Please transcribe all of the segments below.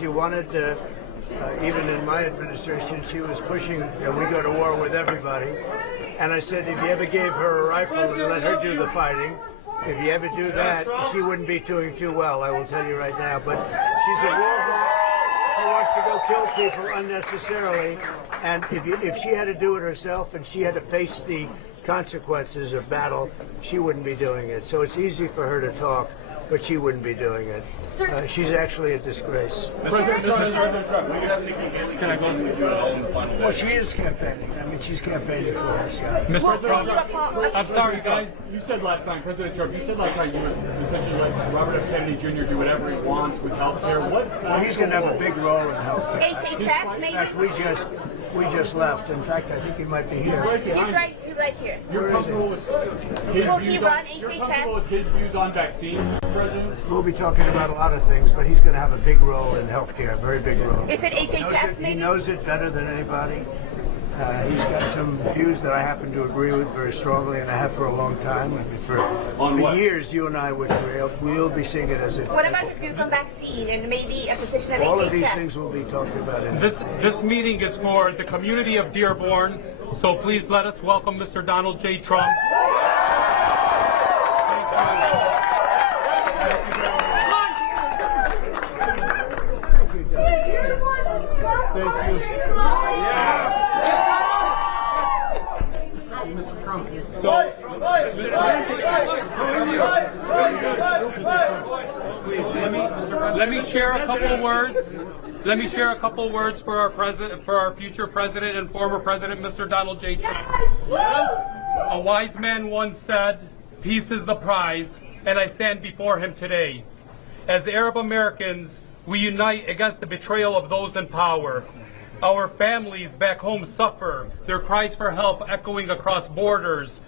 She wanted, even in my administration, she was pushing that we go to war with everybody. And I said, if you ever gave her a rifle and let her do the fighting, if you ever do that, she wouldn't be doing too well, I will tell you right now. But she's a war hawk. She wants to go kill people unnecessarily. And if she had to do it herself and she had to face the consequences of battle, she wouldn't be doing it. So it's easy for her to talk, but she wouldn't be doing it. She's actually a disgrace. President Trump, will you have Nikki Haley? Can I go with you at all in the final Well, she is campaigning. I mean, she's campaigning for us. Yeah. Mr. Trump, I'm sorry, guys. You said last night, President Trump, you said last night you would essentially let Robert F. Kennedy Jr. do whatever he wants with health care. Well, he's going to have a big role in health care. HHS, maybe? In fact, we just left. In fact, I think he might be here. He's right here. You're comfortable with his views on vaccines, President? We'll be talking about a lot of things, but he's going to have a big role in healthcare, a very big role. Is it HHS, He knows it better than anybody. He's got some views that I happen to agree with very strongly, and I have for a long time. I mean, for years, you and I would agree. We'll be seeing it as a... What about his views on vaccine and maybe a position of all HHS? of these things will be talked about. This meeting is for the community of Dearborn, so please let us welcome Mr. Donald J. Trump. Let me share a couple words for our future president and former president, Mr. Donald J. Trump. A wise man once said, "Peace is the prize," and I stand before him today. As Arab Americans, we unite against the betrayal of those in power. Our families back home suffer, their cries for help echoing across borders,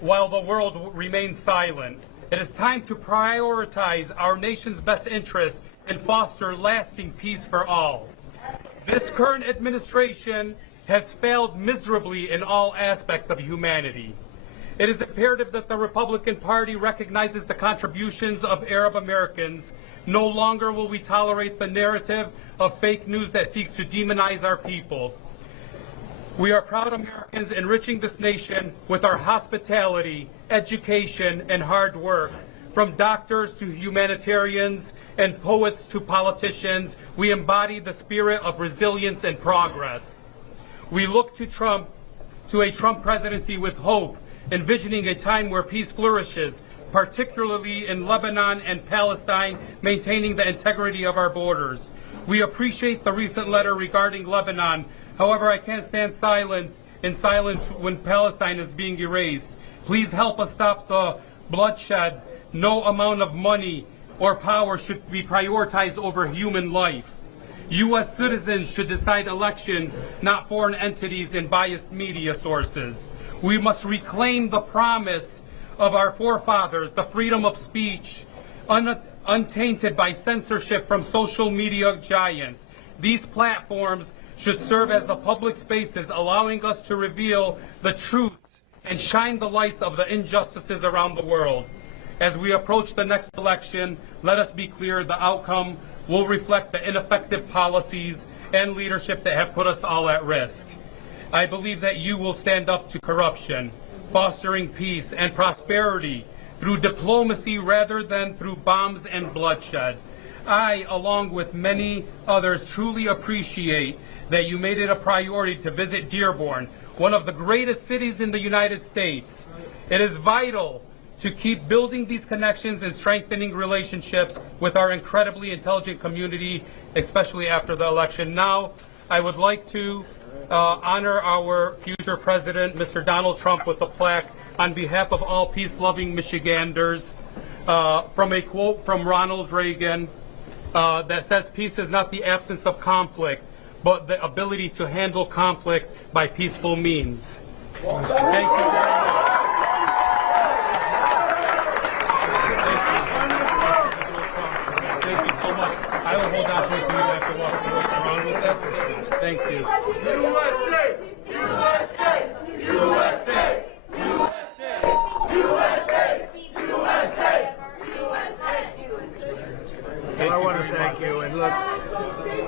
while the world remains silent. It is time to prioritize our nation's best interests and foster lasting peace for all. This current administration has failed miserably in all aspects of humanity. It is imperative that the Republican Party recognizes the contributions of Arab Americans. No longer will we tolerate the narrative of fake news that seeks to demonize our people. We are proud Americans enriching this nation with our hospitality, education, and hard work. From doctors to humanitarians and poets to politicians, we embody the spirit of resilience and progress. We look to a Trump presidency with hope, envisioning a time where peace flourishes, particularly in Lebanon and Palestine, maintaining the integrity of our borders. We appreciate the recent letter regarding Lebanon. However, I can't stand in silence when Palestine is being erased. Please help us stop the bloodshed. No amount of money or power should be prioritized over human life. U.S. citizens should decide elections, not foreign entities and biased media sources. We must reclaim the promise of our forefathers, the freedom of speech, untainted by censorship from social media giants. These platforms should serve as the public spaces, allowing us to reveal the truths and shine the lights of the injustices around the world. As we approach the next election, let us be clear the outcome will reflect the ineffective policies and leadership that have put us all at risk. I believe that you will stand up to corruption, fostering peace and prosperity through diplomacy rather than through bombs and bloodshed. I, along with many others, truly appreciate that you made it a priority to visit Dearborn, one of the greatest cities in the United States. It is vital to keep building these connections and strengthening relationships with our incredibly intelligent community, especially after the election. Now, I would like to honor our future president, Mr. Donald Trump, with a plaque on behalf of all peace-loving Michiganders, from a quote from Ronald Reagan that says, "Peace is not the absence of conflict, but the ability to handle conflict by peaceful means." Thank you very much. Thank you so much. I will hold on to it so you don't have to walk around with it. Thank you. USA! USA! USA! USA! USA! Well, I want to thank you. And look,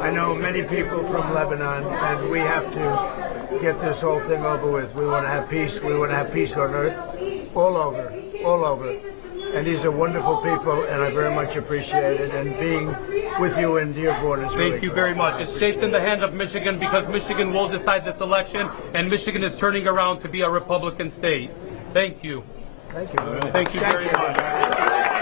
I know many people from Lebanon, and we have to get this whole thing over with. We want to have peace. We want to have peace on earth, all over, all over. And these are wonderful people, and I very much appreciate it. And being with you in Dearborn is really Thank you great. very much. It's shaped in the hand of Michigan because Michigan will decide this election, and Michigan is turning around to be a Republican state. Thank you. Thank you. Thank you very much. Thank you very much.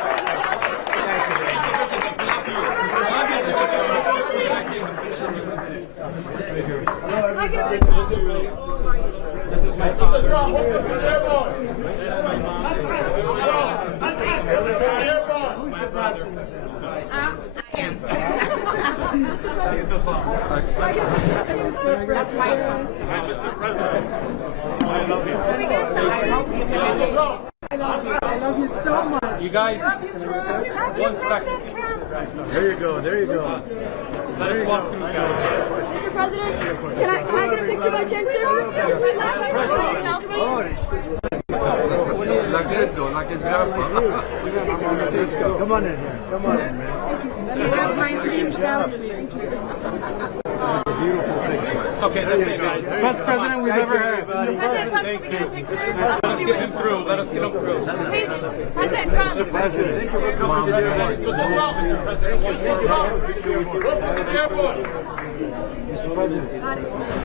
You guys, one second. There you go. There you go. Let us walk through, guys. Mr. President, can I get a picture by chance, Like his grandpa. Come on in here. Come on in, man. You have my dream selfie. Okay, that's it, guys. Best president we've ever had. President Trump, can we get a picture? Let us get him through. Let us get him through. President Trump. President, thank you for coming to Dearborn. Mr. President. Mr. President.